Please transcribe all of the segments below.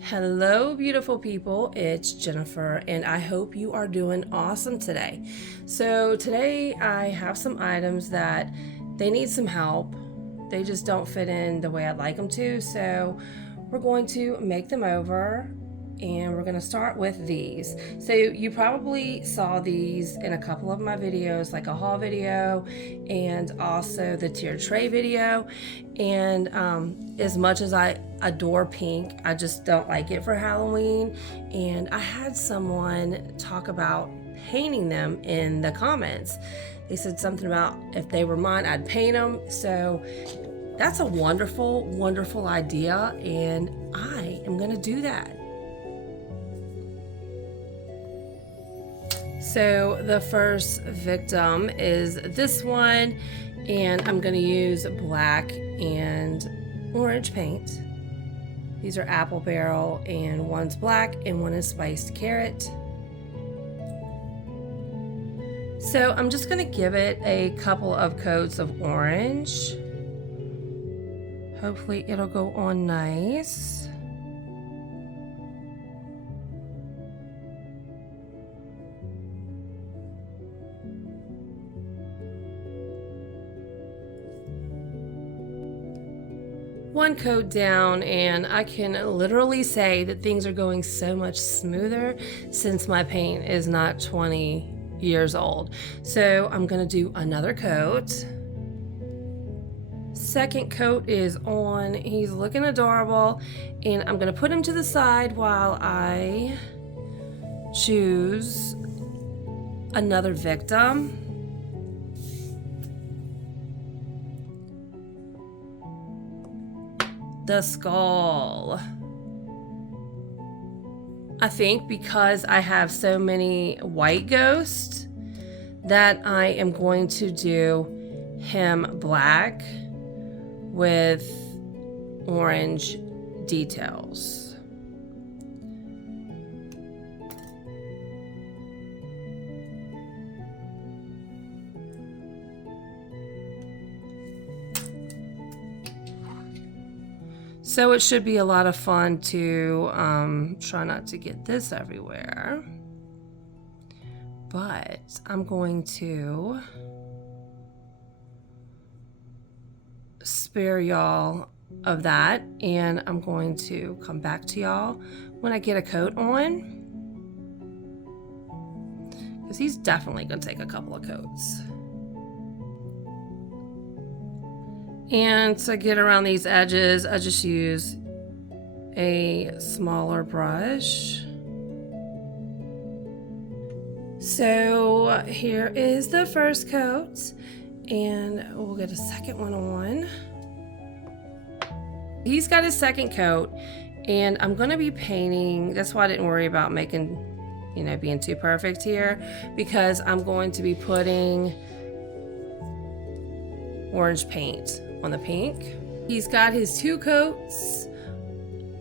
Hello, beautiful people. It's Jennifer, and I hope you are doing awesome today. So, today I have some items that they need some help. They just don't fit in the way I'd like them to. So, we're going to make them over, and we're going to start with these. So, you probably saw these in a couple of my videos, like a haul video and also the tiered tray video. And as much as I adore pink, I just don't like it for Halloween. And I had someone talk about painting them in the comments. They said something about if they were mine, I'd paint them. So that's a wonderful, wonderful idea, and I am going to do that. So the first victim is this one, and I'm going to use black and orange paint. These are apple barrel, and one's black and one is spiced carrot. So I'm just going to give it a couple of coats of orange. Hopefully it'll go on nice. One coat down, and I can literally say that things are going so much smoother since my paint is not 20 years old. So I'm going to do another coat. Second coat is on. He's looking adorable, and I'm going to put him to the side while I choose another victim. The skull. I think because I have so many white ghosts that I am going to do him black with orange details. So it should be a lot of fun to try not to get this everywhere. But I'm going to spare y'all of that, and I'm going to come back to y'all when I get a coat on, because he's definitely going to take a couple of coats. And to get around these edges, I just use a smaller brush. So here is the first coat, and we'll get a second one on. He's got his second coat, and I'm going to be painting. That's why I didn't worry about making, being too perfect here, because I'm going to be putting orange paint on the pink. He's got his two coats,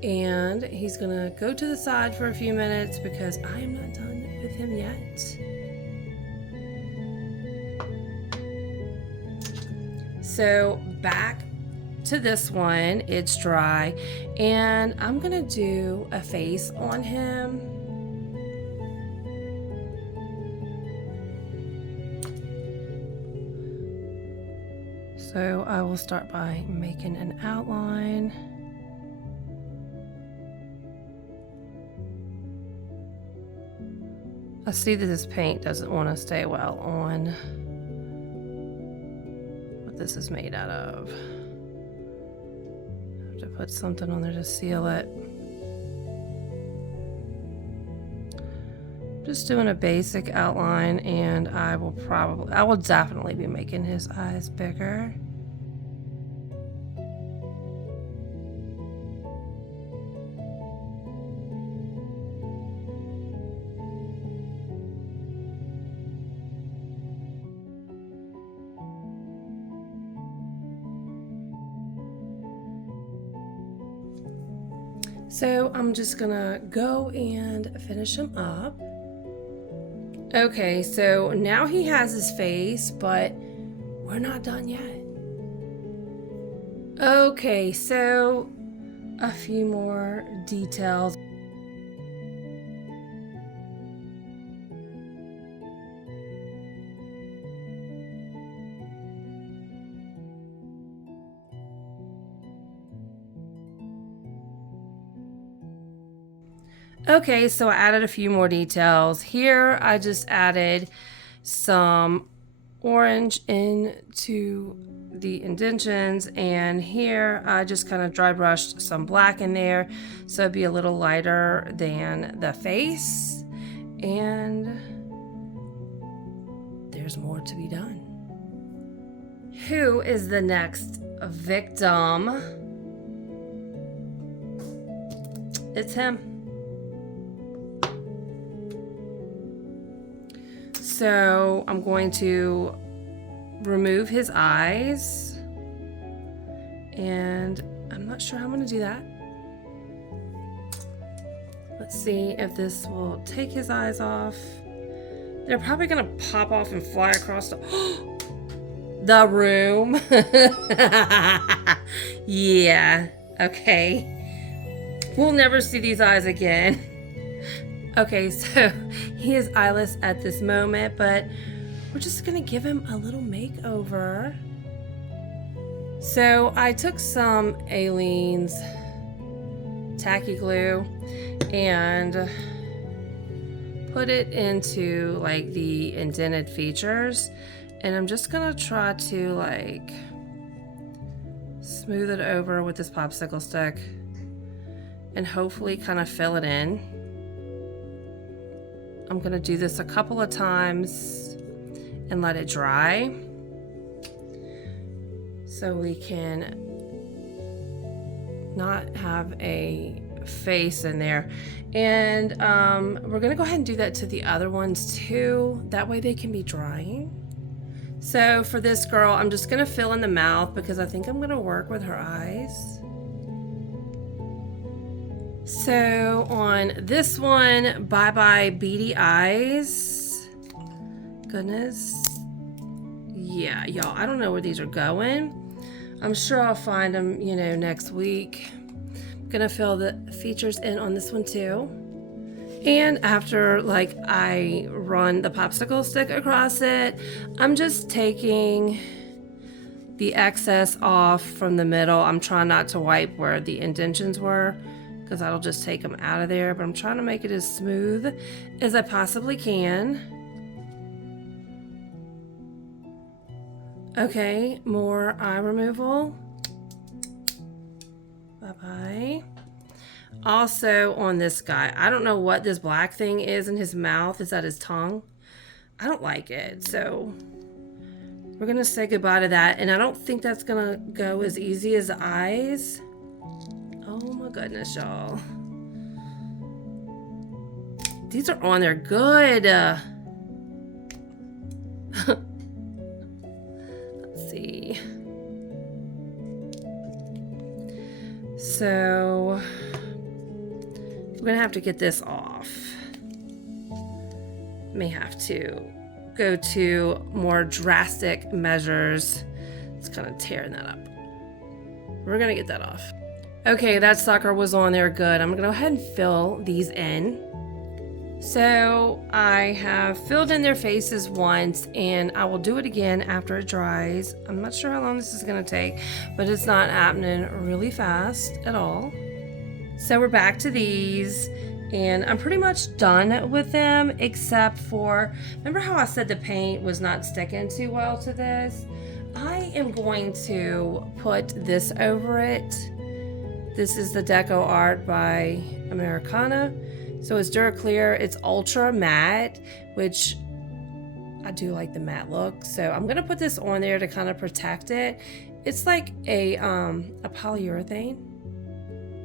and he's gonna go to the side for a few minutes because I am not done with him yet. So back to this one, it's dry, and I'm gonna do a face on him. So I will start by making an outline. I see that this paint doesn't want to stay well on what this is made out of. I have to put something on there to seal it. Just doing a basic outline, and I will definitely be making his eyes bigger. So I'm just gonna go and finish him up. Okay, so now he has his face, but we're not done yet. Okay, so a few more details. Okay, so I added a few more details. Here I just added some orange into the indentions, and here I just kind of dry brushed some black in there so it'd be a little lighter than the face. And there's more to be done. Who is the next victim? It's him. So I'm going to remove his eyes, and I'm not sure how I'm going to do that. Let's see if this will take his eyes off. They're probably going to pop off and fly across the room. Yeah, okay. We'll never see these eyes again. Okay, so he is eyeless at this moment, but we're just gonna give him a little makeover. So I took some Aleene's tacky glue and put it into like the indented features, and I'm just gonna try to like smooth it over with this popsicle stick and hopefully kind of fill it in. I'm gonna do this a couple of times and let it dry so we can not have a face in there. And we're gonna go ahead and do that to the other ones too. That way they can be drying. So for this girl, I'm just gonna fill in the mouth because I think I'm gonna work with her eyes. So on this one, Bye Bye Beady Eyes. Goodness. Yeah, y'all, I don't know where these are going. I'm sure I'll find them, you know, next week. I'm gonna fill the features in on this one too. And after like I run the popsicle stick across it, I'm just taking the excess off from the middle. I'm trying not to wipe where the indentions were, because that'll just take them out of there, but I'm trying to make it as smooth as I possibly can. Okay, more eye removal. Bye-bye. Also on this guy, I don't know what this black thing is in his mouth. Is that his tongue? I don't like it, so we're gonna say goodbye to that, and I don't think that's gonna go as easy as the eyes. Oh my goodness, y'all. These are on there good. Let's see. So we're gonna have to get this off. May have to go to more drastic measures. It's kind of tearing that up. We're gonna get that off. Okay, that sucker was on there good. I'm gonna go ahead and fill these in. So I have filled in their faces once, and I will do it again after it dries. I'm not sure how long this is gonna take, but it's not happening really fast at all. So we're back to these, and I'm pretty much done with them, except for, remember how I said the paint was not sticking too well to this? I am going to put this over it. This is the Deco Art by Americana. So it's Duraclear. It's ultra matte, which I do like the matte look. So I'm gonna put this on there to kind of protect it. It's like a polyurethane,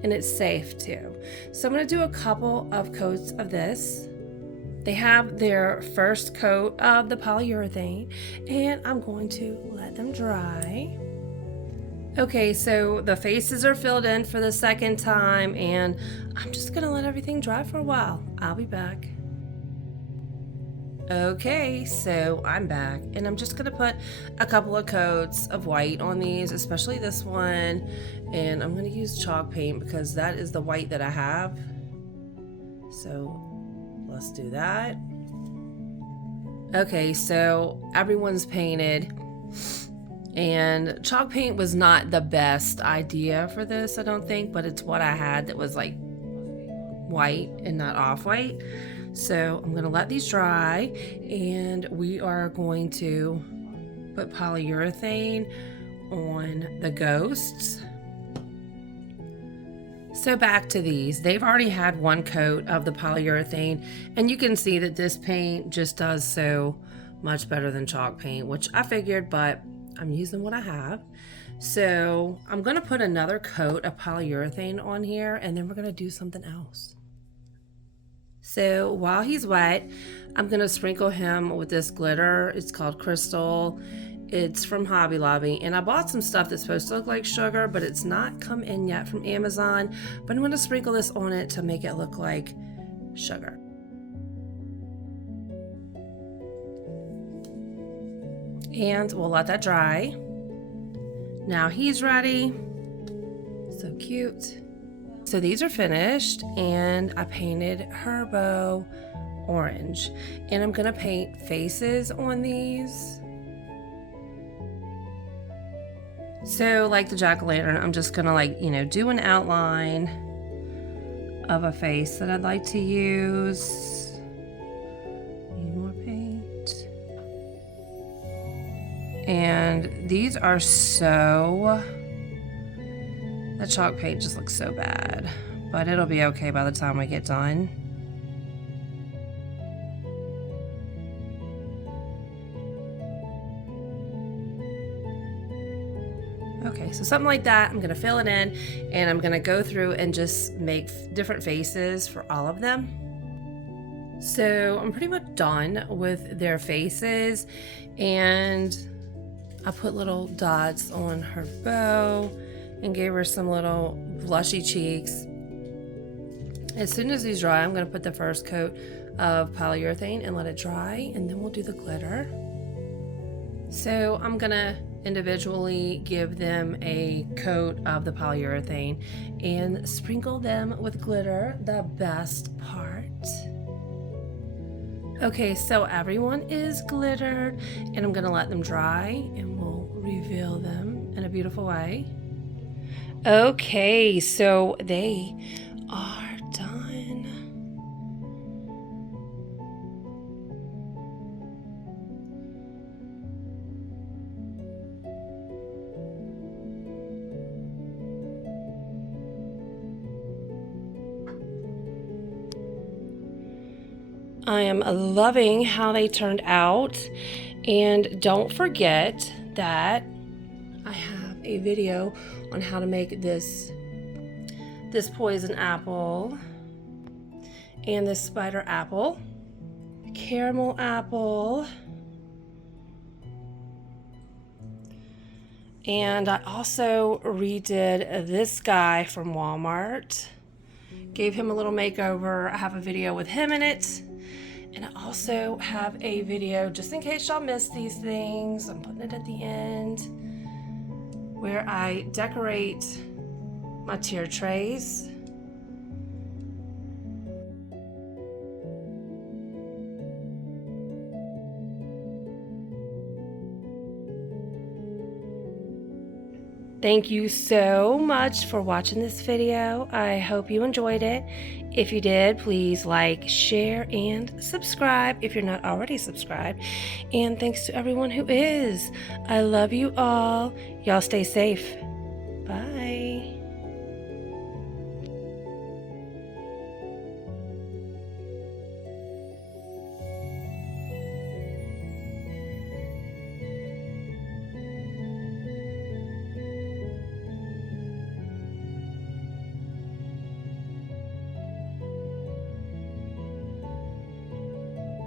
and it's safe too. So I'm gonna do a couple of coats of this. They have their first coat of the polyurethane, and I'm going to let them dry. Okay, so the faces are filled in for the second time, and I'm just gonna let everything dry for a while. I'll be back. Okay, so I'm back and I'm just gonna put a couple of coats of white on these, especially this one, and I'm gonna use chalk paint because that is the white that I have. So let's do that. Okay, so everyone's painted, and chalk paint was not the best idea for this, I don't think, but it's what I had that was like white and not off-white. So I'm gonna let these dry, and we are going to put polyurethane on the ghosts. So back to these, they've already had one coat of the polyurethane, and you can see that this paint just does so much better than chalk paint, which I figured, but I'm using what I have. So I'm gonna put another coat of polyurethane on here, and then we're gonna do something else. So while he's wet, I'm gonna sprinkle him with this glitter. It's called Crystal. It's from Hobby Lobby, and I bought some stuff that's supposed to look like sugar, but it's not come in yet from Amazon. But I'm gonna sprinkle this on it to make it look like sugar. And we'll let that dry. Now he's ready. So cute. So these are finished, and I painted her bow orange, and I'm gonna paint faces on these. So like the jack-o'-lantern, I'm just gonna do an outline of a face that I'd like to use. Need more paint. And these are the chalk paint just looks so bad, but it'll be okay by the time we get done. Okay, so something like that, I'm gonna fill it in, and I'm gonna go through and just make different faces for all of them. So I'm pretty much done with their faces, and I put little dots on her bow and gave her some little blushy cheeks. As soon as these dry, I'm gonna put the first coat of polyurethane and let it dry, and then we'll do the glitter. So I'm gonna individually give them a coat of the polyurethane and sprinkle them with glitter, the best part. Okay, so everyone is glittered, and I'm gonna let them dry, and we'll reveal them in a beautiful way. Okay, so they are done. I am loving how they turned out, and don't forget that I have a video on how to make this poison apple and this spider apple, caramel apple, and I also redid this guy from Walmart. Gave him a little makeover. I have a video with him in it. And I also have a video, just in case y'all missed these things, I'm putting it at the end, where I decorate my tier trays. Thank you so much for watching this video. I hope you enjoyed it. If you did, please like, share, and subscribe if you're not already subscribed. And thanks to everyone who is. I love you all. Y'all stay safe. Bye.